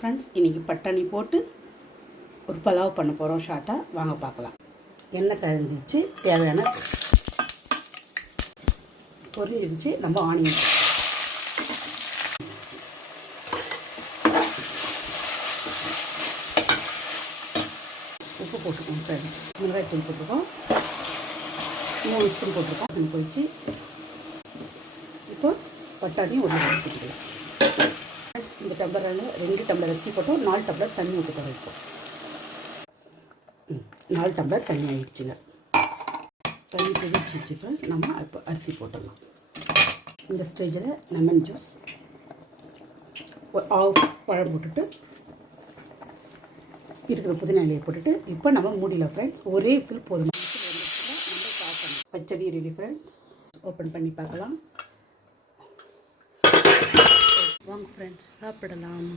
Friends, இன்றைக்கி பட்டாணி போட்டு ஒரு பலாவ் பண்ண போகிறோம். ஷார்ட்டாக வாங்க பார்க்கலாம். எண்ணெய் கழிஞ்சிச்சு, தேவையான பொரிஞ்சிருச்சு. நம்ம ஆனியன் உப்பு போட்டுக்கோங்க ஃப்ரெண்ட்ஸ். மிளகாய்த்தூள் போட்டுருக்கோம், 3 ஸ்பூன் போட்டிருக்கோம். அது போயிடுச்சு. இப்போ பட்டாணியும் ஒரு போட்டுக்கலாம். இந்த டம்ளரில் 2 டம்ளர் அரிசி போட்டோம், 4 டம்ளர் தண்ணி ஊற்றிட்டோம். இப்போ 4 டம்ளர் தண்ணி ஆகிடுச்சுங்க. தண்ணி கொதிச்சிச்சு ஃப்ரெண்ட்ஸ். நம்ம இப்போ அரிசி போட்டுடலாம். இந்த ஸ்டேஜில் லெமன் ஜூஸ் ஒரு பழம் போட்டுட்டு இருக்கிற புதினா இலையை போட்டுட்டு இப்போ நம்ம மூடியில் ஃப்ரெண்ட்ஸ் ஒரே விசில் போதும். பச்சடி ரெடி ஃப்ரெண்ட்ஸ். ஓப்பன் பண்ணி பார்க்கலாம் வாங்க ஃப்ரெண்ட்ஸ், சாப்பிடலாம்.